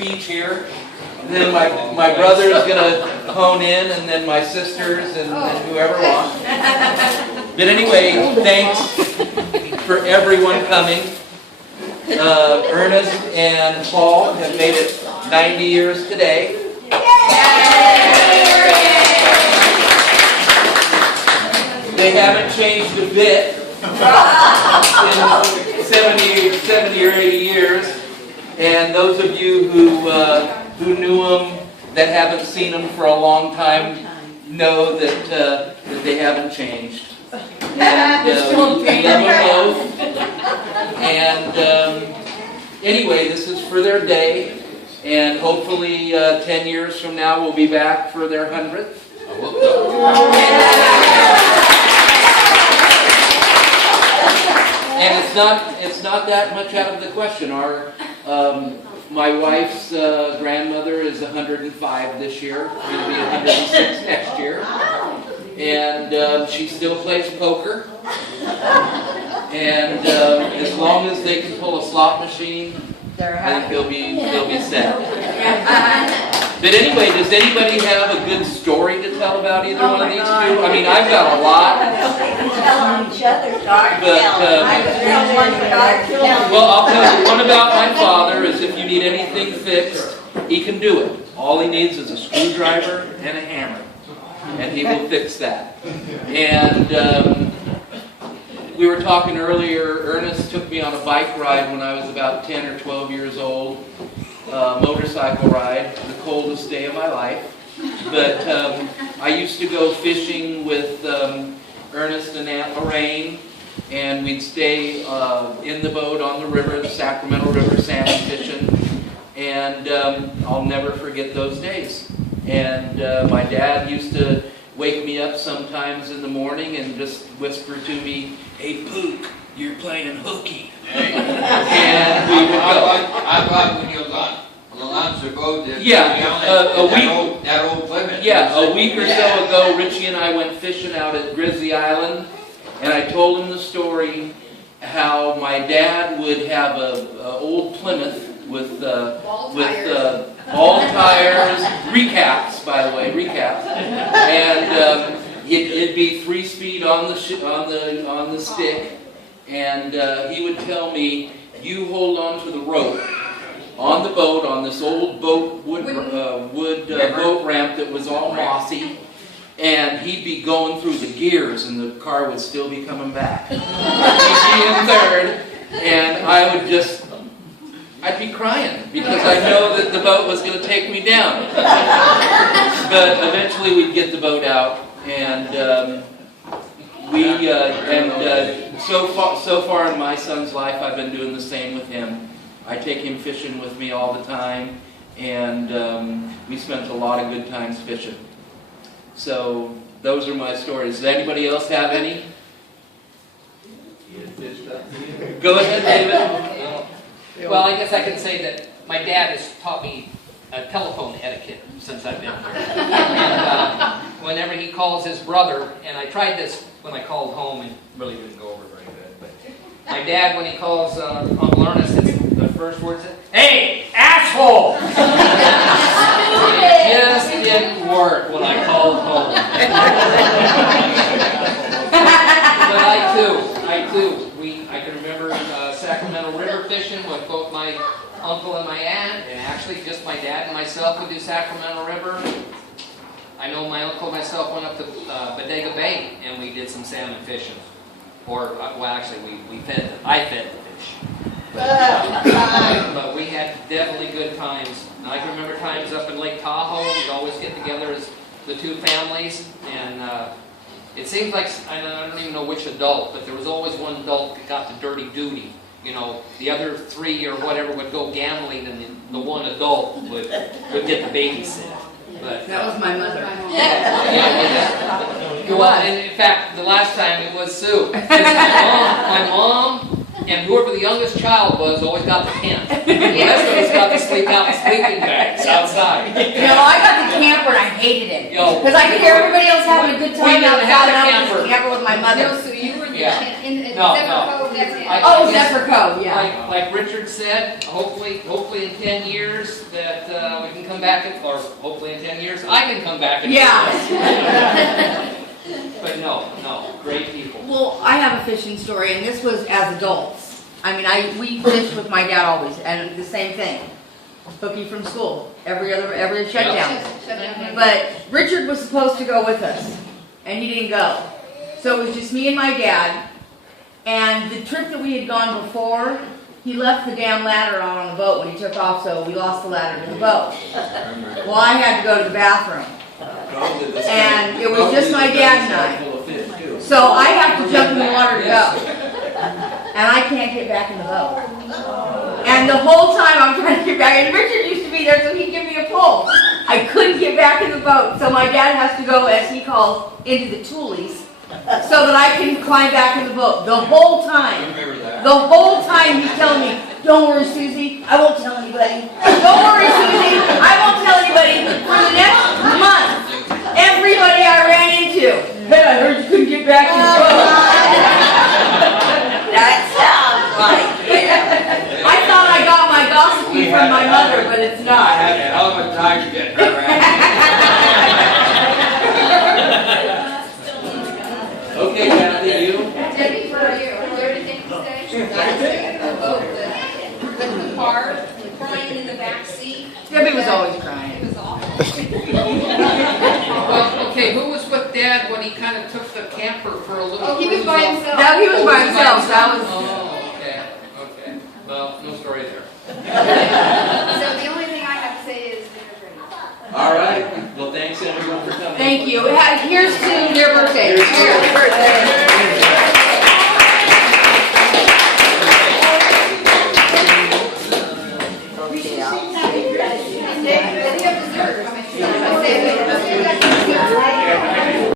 speech here. And then my brother is going to hone in, and then my sisters and whoever wants. But anyway, thanks for everyone coming. Ernest and Paul have made it 90 years today. They haven't changed a bit in 70 or 80 years. And those of you who knew them, that haven't seen them for a long time, know that they haven't changed. And we love them both. And anyway, this is for their day, and hopefully 10 years from now we'll be back for their 100th. And it's not that much out of the question. My wife's grandmother is 105 this year. She'll be 106 next year. And she still plays poker. And as long as they can pull a slot machine, I think they'll be set. But anyway, does anybody have a good story to tell about either one of these two? I mean, I've got a lot. Well, I'll tell you, one about my father is if you need anything fixed, he can do it. All he needs is a screwdriver and a hammer, and he will fix that. And we were talking earlier, Ernest took me on a bike ride when I was about 10 or 12 years old, motorcycle ride, the coldest day of my life. But I used to go fishing with Ernest and Aunt Lorraine, and we'd stay in the boat on the river, the Sacramento River, salmon fishing, and I'll never forget those days. And my dad used to wake me up sometimes in the morning and just whisper to me, "Hey, Pook, you're playing hooky." And we would go. I thought when you was on the launch boat, that old Plymouth. Yeah, a week or so ago, Richie and I went fishing out at Grizzly Island, and I told him the story how my dad would have a old Plymouth with all tires, recaps, by the way, recaps, and it'd be 3-speed on the stick, and he would tell me, "You hold on to the rope on the boat on this old wood boat ramp that was all mossy." And he'd be going through the gears, and the car would still be coming back. He'd be in third, and I'd be crying because I know that the boat was going to take me down. But eventually we'd get the boat out, and so far in my son's life, I've been doing the same with him. I take him fishing with me all the time, and we spent a lot of good times fishing. So those are my stories. Does anybody else have any? Go ahead, David. Well, I guess I can say that my dad has taught me telephone etiquette since I've been here. And whenever he calls his brother, and I tried this when I called home and really didn't go over very good, but my dad, when he calls Uncle Ernest, the first word is, "Hey, asshole!" It just didn't work when I called home. But I too. I can remember Sacramento River fishing with both my uncle and my aunt, and actually just my dad and myself would do Sacramento River. I know my uncle and myself went up to Bodega Bay and we did some salmon fishing. Or, well, actually, I fed the fish. But we had definitely good times. And I can remember times up in Lake Tahoe, we'd always get together as the two families, and it seems like, I don't even know which adult, but there was always one adult that got the dirty duty. You know, the other three or whatever would go gambling, and the one adult would get the babysit. But that was my mother. Well, and in fact, the last time it was Sue. My mom, and whoever the youngest child was always got the tent. The rest of us got to sleep out in sleeping bags outside. I got the camper and I hated it. Because I could hear everybody else having a good time outside, and I was in the camper with my mother. So you were the Yeah. In No, Zephyr no. Cove, that's it. Oh, Zephyr Cove, yeah. Like Richard said, hopefully in 10 years that we can come back, or hopefully in 10 years I can come back and Yeah. But no, great people. Well, I have a fishing story, and this was as adults. I mean, we fished with my dad always, and the same thing. Hooky from school, every shutdown. Shut down. But Richard was supposed to go with us, and he didn't go. So it was just me and my dad. And the trip that we had gone before, he left the damn ladder out on the boat when he took off, so we lost the ladder to the boat. Well, I had to go to the bathroom. And it was just my dad and I. So I have to jump in the water to go. And I can't get back in the boat. And the whole time I'm trying to get back, and Richard used to be there so he'd give me a pull. I couldn't get back in the boat, so my dad has to go, as he calls, into the toolies, so that I can climb back in the boat. The whole time. He's telling me, don't worry, Susie, I won't tell anybody. Don't worry, Susie, I won't tell anybody. For the next month, everybody I ran into, hey, I heard you couldn't get back in the boat. That sounds like it. I thought I got my gossiping from my mother, but it's I not. had a hell of a time getting her around. Okay, Kathy, you? Debbie, for you, is there anything to say? The boat, the car, crying in the back seat. Debbie was always It crying. was awful. Well, okay, who was with Dad when he kind of took the camper for a little Oh, he was cruise by off- himself. No, he was by himself. That was. Oh, okay. Well, no story there. So the only thing I have to say is they're great. All right. Well, thanks everyone for coming. Thank you. Here's to their birthday. Here's to their birthday.